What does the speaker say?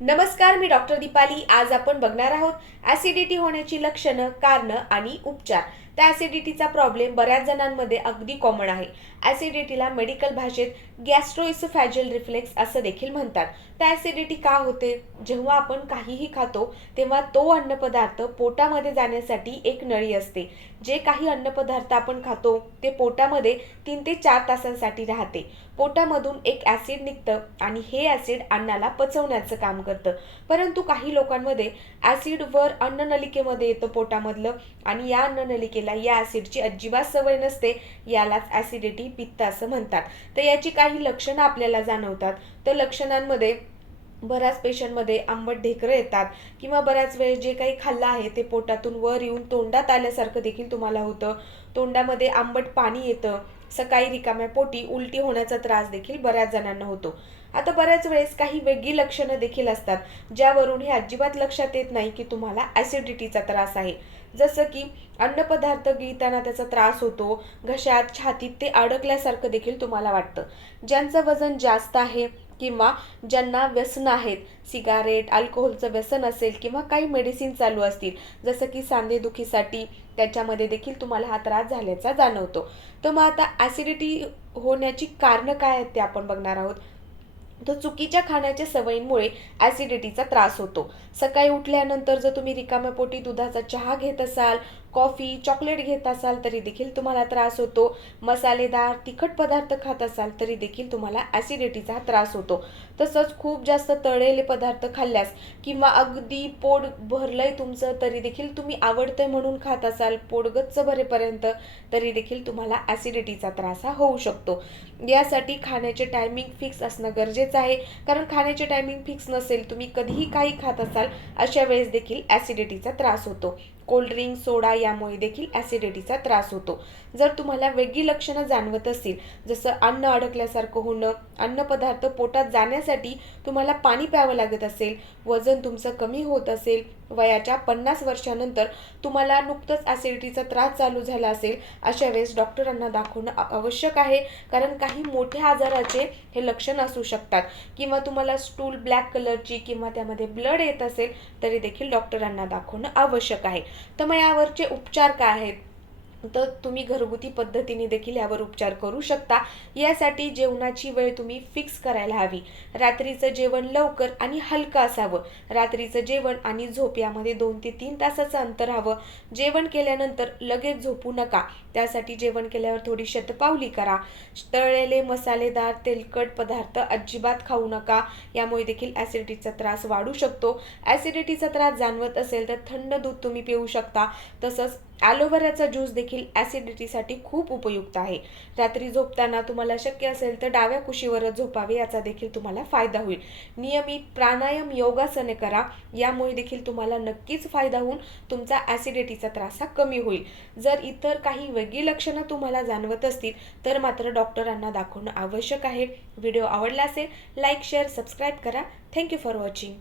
नमस्कार मी डॉक्टर दीपाली. आज आपण बघणार आहोत ऍसिडिटी होण्याची लक्षणं कारणं आणि उपचार. त्या ॲसिडिटीचा प्रॉब्लेम बऱ्याच जणांमध्ये अगदी कॉमन आहे. ॲसिडिटीला मेडिकल भाषेत गॅस्ट्रोइसोफॅजल रिफ्लेक्स असं देखील म्हणतात. त्या ॲसिडिटी का होते? जेव्हा आपण काहीही खातो तेव्हा तो अन्नपदार्थ पोटामध्ये जाण्यासाठी एक नळी असते. जे काही अन्नपदार्थ आपण खातो ते पोटामध्ये तीन ते चार तासांसाठी राहते. पोटामधून एक ॲसिड निघतं आणि हे ॲसिड अन्नाला पचवण्याचं काम करतं. परंतु काही लोकांमध्ये ॲसिड वर अन्ननलिकेमध्ये येतं पोटामधलं आणि या अन्ननलिकेला या ॲसिडची अजिबात सवय नसते. यालाच ॲसिडिटी पित्त असं म्हणतात. तर याची काही लक्षणं आपल्याला जाणवतात. तर लक्षणांमध्ये बऱ्याच पेशंटमध्ये आंबट ढेकरं येतात किंवा बऱ्याच वेळेस जे काही खाल्लं आहे ते पोटातून वर येऊन तोंडात आल्यासारखं देखील तुम्हाला होतं. तोंडामध्ये आंबट पाणी येतं. सकाळी रिकाम्या पोटी उलटी होण्याचा त्रास देखील बऱ्याच जणांना होतो. आता बऱ्याच वेळेस काही वेगळी लक्षणं देखील असतात. ज्यावरून हे अजिबात लक्षात येत नाही की तुम्हाला ॲसिडिटीचा त्रास आहे. जसं की अन्नपदार्थ गिळताना त्याचा त्रास होतो घशात छातीत ते अडकल्यासारखं देखील तुम्हाला वाटतं. ज्यांचं वजन जास्त आहे किंवा ज्यांना व्यसन आहेत सिगारेट अल्कोहोलचं व्यसन असेल किंवा काही मेडिसिन चालू असतील जसं की सांधेदुखीसाठी त्याच्यामध्ये देखील तुम्हाला हा त्रास झाल्याचा जाणवतो. तर मग आता ॲसिडिटी होण्याची कारणं काय आहेत ते आपण बघणार आहोत. तर चुकीच्या खाण्याच्या सवयींमुळे ॲसिडिटीचा त्रास होतो. सकाळी उठल्यानंतर जर तुम्ही रिकाम्या पोटी दुधाचा चहा घेत असाल कॉफी चॉकलेट घेत असाल तरी देखील तुम्हाला त्रास होतो. मसालेदार तिखट पदार्थ खात असाल तरी देखील तुम्हाला ॲसिडिटीचा त्रास होतो. तसंच खूप जास्त तळलेले पदार्थ खाल्ल्यास किंवा अगदी पोट भरलंय तुमचं तरी देखील तुम्ही आवडतंय म्हणून खात असाल पोटगच्च भरेपर्यंत तरी देखील तुम्हाला ॲसिडिटीचा त्रास हा होऊ शकतो. यासाठी खाण्याचे टायमिंग फिक्स असणं गरजेचं आहे. कारण खाण्याचे टायमिंग फिक्स नसेल तुम्ही कधीही काही खात असाल अशा वेळेस देखील ॲसिडिटीचा त्रास होतो. कोल्ड्रिंक सोडा यामुळे देखील ॲसिडिटीचा त्रास होतो. जर तुम्हाला वेगळी लक्षणं जाणवत असतील जसं अन्न अडकल्यासारखं होणं अन्नपदार्थ पोटात जाण्यासाठी तुम्हाला पाणी प्यावं लागत असेल वजन तुमचं कमी होत असेल वयाच्या पन्नास वर्षानंतर तुम्हाला नुकतंच ॲसिडिटीचा त्रास चालू झाला असेल अशा वेळेस डॉक्टरांना दाखवणं आवश्यक आहे. कारण काही मोठ्या आजाराचे हे लक्षण असू शकतात. किंवा तुम्हाला स्टूल ब्लॅक कलरची किंवा त्यामध्ये ब्लड येत असेल तरी देखील डॉक्टरांना दाखवणं आवश्यक आहे. तर मग यावरचे उपचार काय आहेत? तर तुम्ही घरगुती पद्धतीने देखील यावर उपचार करू शकता. यासाठी जेवणाची वेळ तुम्ही फिक्स करायला हवी. रात्रीचं जेवण लवकर आणि हलकं असावं. रात्रीचं जेवण आणि झोप यामध्ये दोन ते तीन तासाचं अंतर हवं. जेवण केल्यानंतर लगेच झोपू नका. त्यासाठी जेवण केल्यावर थोडी शतपावली करा. तळलेले मसालेदार तेलकट पदार्थ अजिबात खाऊ नका. यामुळे देखील ॲसिडिटीचा त्रास वाढू शकतो. ॲसिडिटीचा त्रास जाणवत असेल तर थंड दूध तुम्ही पिऊ शकता. तसंच ॲलोव्हेराचा ज्यूस देखील देखील ॲसिडिटीसाठी खूप उपयुक्त आहे. रात्री झोपताना तुम्हाला शक्य असेल तर डाव्या कुशीवरच झोपावे याचा देखील तुम्हाला फायदा होईल. नियमित प्राणायाम योगासने करा. यामुळे देखील तुम्हाला नक्कीच फायदा होऊन तुमचा ॲसिडिटीचा त्रास हा कमी होईल. जर इतर काही वेगळी लक्षणं तुम्हाला जाणवत असतील तर मात्र डॉक्टरांना दाखवणं आवश्यक आहे. व्हिडिओ आवडला असेल लाईक शेअर सबस्क्राईब करा. Thank you for watching.